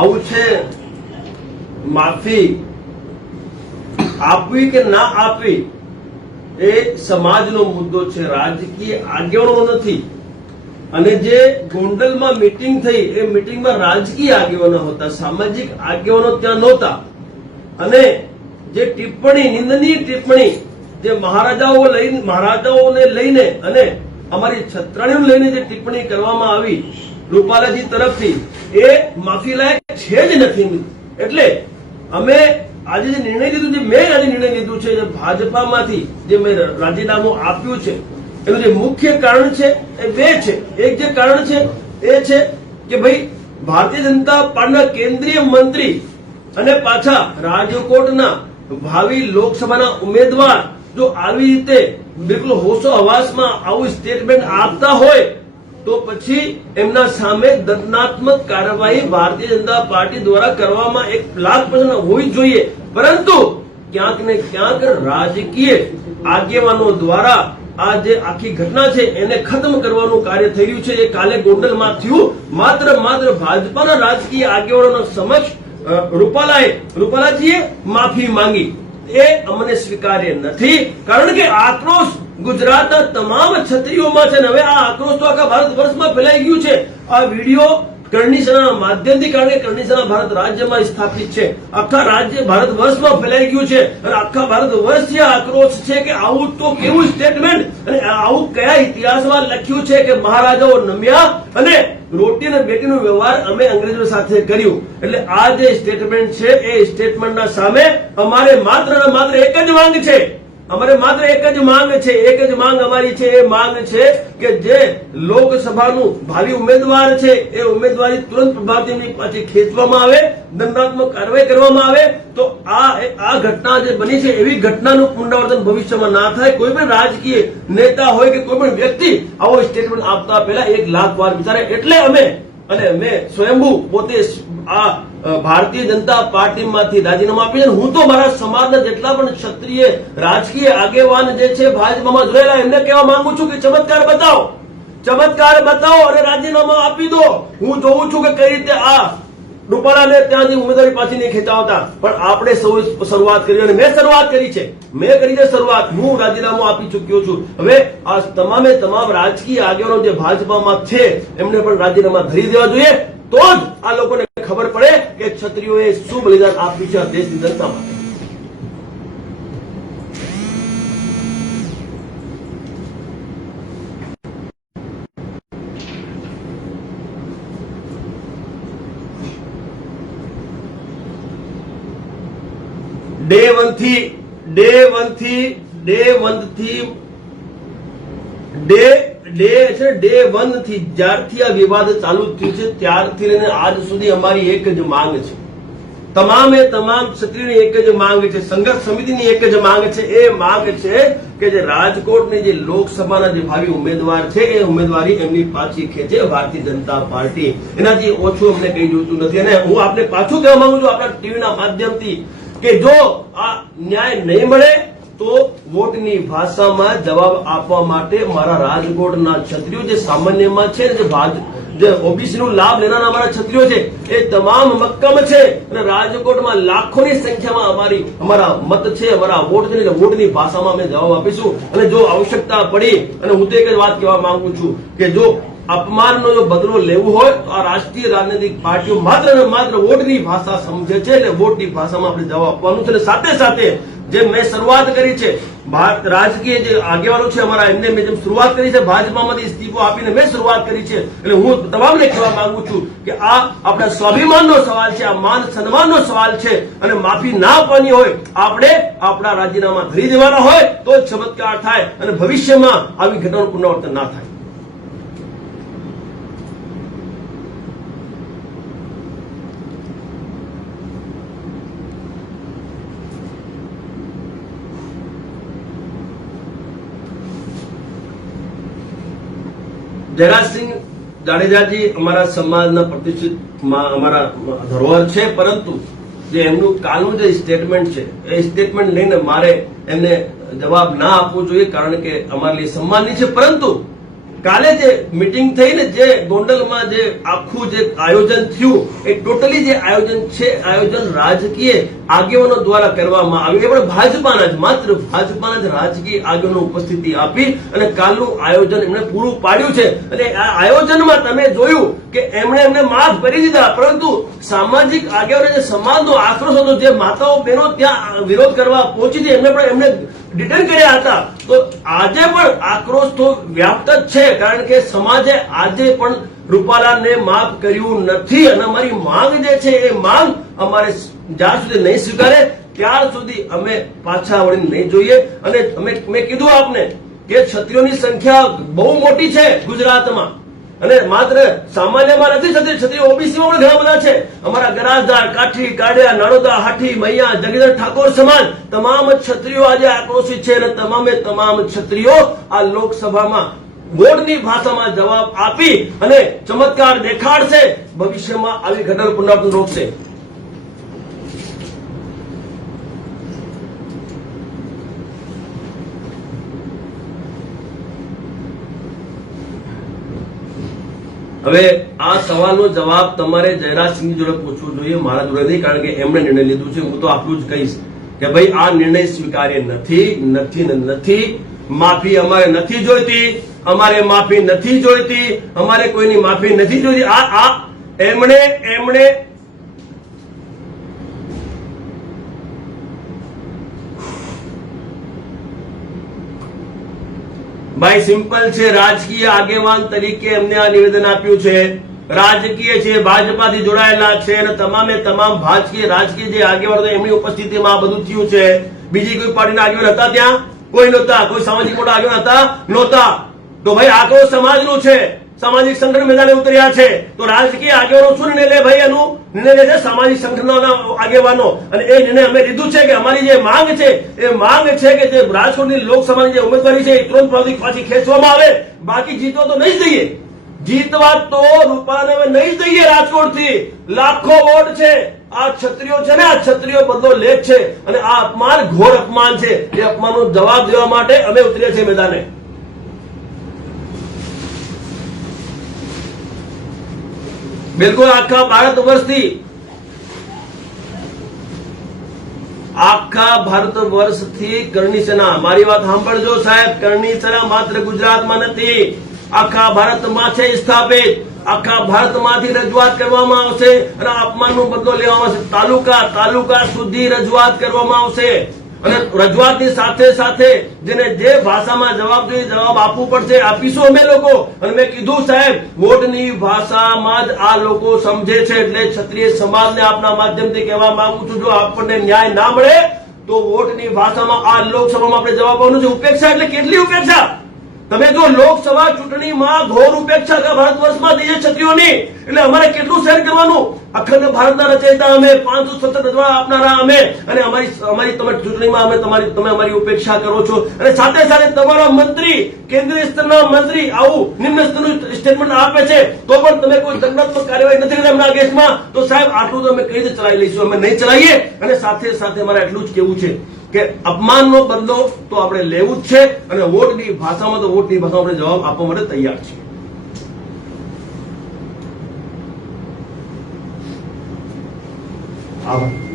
આવું છે, માફી આપવી કે ના આપવી એ સમાજનો મુદ્દો છે, રાજકીય આગેવાનો નથી. અને જે ગોંડલમાં મીટિંગ થઈ, એ મીટિંગમાં રાજકીય આગેવાનો હતા, સામાજિક આગેવાનો ત્યાં નહોતા. અને જે ટિપ્પણી, નિંદનીય ટિપ્પણી જે મહારાજાઓ લઈને મહારાજાઓને લઈને અને અમારી છત્રાણીઓ લઈને જે ટિપ્પણી કરવામાં આવી, રૂપાલાજી તરફથી એ માફી લાયક છે જ નથી એટલે અમે આજે જે નિર્ણય લીધું છે, મેં આજે નિર્ણય લીધું છે જે ભાજપામાંથી જે મેં રાજીનામું આપ્યું છે, એનું જે મુખ્ય કારણ છે એ બે છે. એક જે કારણ છે એ છે કે ભાઈ, ભારતીય જનતા પાર્ટીના કેન્દ્રીય મંત્રી અને પાછા રાજકોટના ભાવિ લોકસભાના ઉમેદવાર જો આવી રીતે બિલકુલ હોશો હવાસમાં આવું સ્ટેટમેન્ટ આપતા હોય તો પછી એમના સામે દંડનાત્મક કાર્યવાહી ભારતીય જનતા પાર્ટી દ્વારા કરવામાં એક લાખ પર્સન્ટ હોવી જોઈએ. પરંતુ ક્યાંક ને ક્યાંક રાજકીય આગેવાનો દ્વારા આ જે આખી ઘટના છે, એને ખતમ કરવાનું કાર્ય થઈ રહ્યું છે. એ કાલે ગોંડલમાં થયું. માત્ર માત્ર ભાજપાના રાજકીય આગેવાનો સમક્ષ રૂપાલાએ, રૂપાલાજીએ માફી માંગી. એ અમને સ્વીકાર્ય નથી. કારણ કે આક્રોશ ગુજરાતના તમામ છત્રીઓમાં છે હવે આ આક્રોશ તો આખા ભારત વર્ષમાં ફેલાઈ ગયું છે. આ વીડિયો કરણી માધ્યમથી કારણ કે કરણી ભારત રાજ્યમાં સ્થાપિત છે. આખા રાજ્ય ભારત વર્ષમાં ફેલાઈ ગયું છે. અને આખા ભારત વર્ષ જે આક્રોશ છે કે આવું તો કેવું સ્ટેટમેન્ટ અને આવું કયા ઇતિહાસમાં લખ્યું છે કે મહારાજાઓ નમ્યા અને રોટી અને બેટીનો વ્યવહાર અમે અંગ્રેજો સાથે કર્યું. એટલે આ જે સ્ટેટમેન્ટ છે, એ સ્ટેટમેન્ટના સામે અમારે માત્ર ને માત્ર એક જ માંગ છે. અમારે માત્ર એક જ માંગ છે, એક જ માંગ અમારી છે, એ માંગ છે કે જે લોકસભાનું ભાવિ ઉમેદવાર છે, એ ઉમેદવારી તુરંત પ્રભાવથી પાછી ખેંચવામાં આવે, દંડાત્મક કાર્યવાહી કરવામાં આવે, તો આ આ ઘટના જે બની છે, એવી ઘટનાનું પુનરાવર્તન ભવિષ્યમાં ના થાય. કોઈ પણ રાજકીય નેતા હોય કે કોઈ પણ વ્યક્તિ આવો સ્ટેટમેન્ટ આપતા પહેલા એક લાખ વાર વિચારે. એટલે અમે અને મેં સ્વયંભૂ પોતે આ ભારતીય જનતા પાર્ટીમાંથી રાજીનામું આપી છે હું તો મારા સમાજના જેટલા પણ ક્ષત્રિય રાજકીય આગેવાન જે છે ભાજપામાં જોયેલા એમને કહેવા માંગુ છું કે ચમત્કાર બતાવો. ચમત્કાર બતાવો અને રાજીનામું આપી દો. હું જોઉં છું કે કઈ રીતે આ રૂપાલાને ત્યાંથી ઉમેદવારી પાછી નહીં ખેંચાવતા. પણ આપણે સૌ શરૂઆત કરી અને મેં શરૂઆત કરી છે. મેં કરી છે શરૂઆત. હું રાજીનામું આપી ચૂક્યો છું. હવે આ તમામે તમામ રાજકીય આગેવાનો જે ભાજપામાં છે, એમને પણ રાજીનામા ધરી દેવા જોઈએ. તો જ આ લોકોને ખબર પડે કે ક્ષત્રિયોએ શું બલિદાન આપ્યું છે દેશની જનતા માટે ડે વનથી ડે વનથી ડે વનથી ડે ડે છે ડે વનથી જ્યારથી આ વિવાદ ચાલુ થયું છે, ત્યારથી લઈને આજ સુધી અમારી એક જ માંગ છે. તમામે તમામ ક્ષત્રિયની એક જ માંગ છે, સંઘર્ષ સમિતિની એક જ માંગ છે, એ માંગ છે કે જે રાજકોટની જે લોકસભાના જે ભાવિ ઉમેદવાર છે, એ ઉમેદવારી એમની પાછી ખેંચે ભારતીય જનતા પાર્ટી. એનાથી ઓછું અમને કઈ જોતું નથી. અને હું આપને પાછું કહેવા માંગુ છું, આપણા ટીવીના માધ્યમથી કે જો આ ન્યાય નહીં મળે, તો વોટની ભાષામાં જવાબ આપવા માટે મારા રાજકોટના છત્રીઓ જે સામાન્યમાં છે, જે જે ઓબીસી નું લાભ લેનારા અમારા છત્રીઓ છે, એ તમામ મક્કમ છે અને રાજકોટમાં લાખોની સંખ્યામાં અમારી, અમારા મત છે, અમારા વોટ છે વોટની ભાષામાં અમે જવાબ આપીશું. અને જો આવશ્યકતા પડી, અને હું તો એક જ વાત કહેવા માંગુ છું કે જો અપમાનનો જો બદલો લેવો હોય તો આ રાષ્ટ્રીય રાજનૈતિક પાર્ટીઓ માત્ર ને માત્ર વોટની ભાષા સમજે છે એટલે વોટની ભાષામાં આપણે જવાબ આપવાનું છે. અને સાથે સાથે જે મેં શરૂઆત કરી છે રાજકીય જે આગેવાનો છે અમારા, એમને મેં જેમ શરૂઆત કરી છે, ભાજપામાંથી ઇસ્તીફો આપીને મેં શરૂઆત કરી છે. એટલે હું તમામને કહેવા માંગુ છું કે આ આપણા સ્વાભિમાનનો સવાલ છે, આ માન સન્માનનો સવાલ છે. અને માફી ના આપવાની હોય, આપણે આપણા રાજીનામા ધરી દેવાના હોય, તો જ ચમત્કાર થાય અને ભવિષ્યમાં આવી ઘટનાનું પુનરાવર્તન ના થાય. જયરાજસિંહ જાડેજાજી અમારા સમાજના પ્રતિષ્ઠિત અમારા ધરોહર છે, પરંતુ જે એમનું કાલનું જે સ્ટેટમેન્ટ છે, એ સ્ટેટમેન્ટ લઈને મારે એમને જવાબ ના આપવો જોઈએ, કારણ કે અમારા लिए સન્માનની છે, પરંતુ કાલે જે મીટિંગ થઈ ને જે ગોંડલમાં જે આખું જે આયોજન થયું, એ ટોટલી જે આયોજન છે, આયોજન રાજકીય આગેવાનો દ્વારા કરવામાં આવ્યું. એ પણ ભાજપાના જ, માત્ર ભાજપાના જ રાજકીય આગેવાનો ઉપસ્થિતિ આપી અને કાલનું આયોજન એમણે પૂરું પાડ્યું છે. અને આ આયોજનમાં તમે જોયું કે એમણે એમને માફ કરી દીધા, પરંતુ સામાજિક આગેવાનો જે સમાજનો આક્રોશ હતો, જે માતાઓ બહેનો ત્યાં વિરોધ કરવા પહોંચી હતી, એમને પણ એમને ડિટેન કર્યા હતા. તો આજે પણ આક્રોશ તો વ્યાપ્ત જ છે, કારણ કે સમાજે આજે પણ રૂપાલાને માફ કર્યું નથી અને અમારી માંગ જે છે, એ માંગ અમારે જ્યાં સુધી નહીં સ્વીકારે, ત્યાર સુધી અમે પાછા વળી નહીં જોઈએ. અને અમે, મેં કીધું આપને કે ક્ષત્રિયોની સંખ્યા બહુ મોટી છે ગુજરાતમાં. અને માત્ર સામાન્યમાં નથી ક્ષત્રિય ક્ષત્રિય ઓબીસીમાં પણ ઘણા બધા છે. અમારા ગરાજદાર, કાઠી કાડિયા નડોદા, હાઠી, મૈયા, જગીધર ઠાકોર સમાન તમામ ક્ષત્રિયો આજે આક્રોશિત છે અને તમામે તમામ ક્ષત્રિયો આ લોકસભામાં બોર્ડની ભાષામાં જવાબ આપી અને ચમત્કાર દેખાડશે. ભવિષ્યમાં આવી ઘટના પુનરાવર્તન રોકશે. હવે આ સવાલનો જવાબ તમારે જયરાજસિંહ જોડે પૂછવો જોઈએ, મારા જોડે નહીં, કારણ કે એમણે નિર્ણય લીધો છે, હું તો આટલું જ કહીશ કે ભાઈ, આ નિર્ણય સ્વીકાર્ય નથી નથી ને નથી, માફી અમારે નથી જોઈતી, અમારે માફી નથી જોઈતી, અમારે કોઈની માફી નથી જોઈતી. આ આ, એમણે એમણે ભાઈ, સિમ્પલ છે, રાજકીય આગેવાન તરીકે એમને આ નિવેદન આપ્યું છે. રાજકીય છે, ભાજપાથી જોડાયેલા છે અને તમામે તમામ ભાજકીય, રાજકીય જે આગેવાનો એમની ઉપસ્થિતિમાં આ બધું થયું છે. બીજી કોઈ પાર્ટીના આગેવાન હતા ત્યાં? કોઈ નહોતા. કોઈ સામાજિક મોટા આગેવાન હતા? નહોતા. તો ભાઈ આક્રોશ સમાજનું છે. સામાજિક સંગઠન મેદાને ઉતર્યા છે. તો રાજકીય આગેવાનો શું નિર્ણય લે ભાઈ એનું? નિર્ણય છે સામાજિક સંગઠનોના આગેવાનો. અને એ નિર્ણય અમે લીધું છે કે અમારી જે માંગ છે, એ માંગ છે કે જે રાજકોટની લોકસભાની જે ઉમેદવારી છે, એ તુરંત પાછી ખેંચવામાં આવે. બાકી જીતવા તો નહીં જ દઈએ. જીતવા તો રૂપાલાને નહીં જ દઈએ રાજકોટથી. લાખો વોટ છે. આ છત્રીઓ છે ને, આ છત્રીઓ બદલો લેખ છે. અને આ અપમાન, ઘોર અપમાન છે. એ અપમાનનો જવાબ દેવા માટે અમે ઉતરીએ છીએ મેદાને. બિલકુલ આખા ભારત વર્ષથી આખા ભારત વર્ષથી કરણી સેના, મારી વાત સાંભળજો સાહેબ કરણી સેના માત્ર ગુજરાતમાં નથી, આખા ભારતમાં છે સ્થાપિત, આખા ભારતમાંથી રજૂઆત કરવામાં આવશે અને અપમાનનો બદલો લેવામાં આવશે. તાલુકા તાલુકા સુધી રજૂઆત કરવામાં આવશે. અને રજૂઆતની સાથે સાથે જેને જે ભાષામાં જવાબ જોઈએ જવાબ આપવું પડશે, આપીશું અમે લોકો. અને મેં કીધું સાહેબ વોટની ભાષામાં જ આ લોકો સમજે છે, એટલે ક્ષત્રિય સમાજને આપના માધ્યમથી કહેવા માંગુ છું, જો આપણને ન્યાય ના મળે, તો વોટની ભાષામાં આ લોકસભામાં આપણે જવાબ આપવાનું છે. ઉપેક્ષા એટલે કેટલી ઉપેક્ષા? તમે જો લોકસભા ચૂંટણીમાં ઘોર ઉપેક્ષા ભારત વર્ષમાં થઈ છે ક્ષત્રિયોની એટલે અમારે કેટલું સહન કરવાનું? અખંડ ભારતના રચયિતા અમે, પાંચસો સત્તર રજવાડા આપનારા અમે, અને અમારી અમારી તમે ચૂંટણીમાં અમે તમારી, તમે અમારી ઉપેક્ષા કરો છો. અને સાથે સાથે તમારા મંત્રી, કેન્દ્રીય સ્તરના મંત્રી આવું નિમ્ન સ્તરનું સ્ટેટમેન્ટ આપે છે. તો પણ તમે કોઈ દંડાત્મક કાર્યવાહી નથી કરી એમના કેસમાં. તો સાહેબ, આટલું તો અમે કઈ રીતે ચલાવી લઈશું? અમે નહીં ચલાવીએ. અને સાથે સાથે મારે એટલું જ કેવું છે. કે અપમાનનો બદલો તો આપણે લેવું જ છે અને વોટની ભાષામાં તો વોટની ભાષામાં આપણે જવાબ આપવા માટે તૈયાર છીએ. આભાર.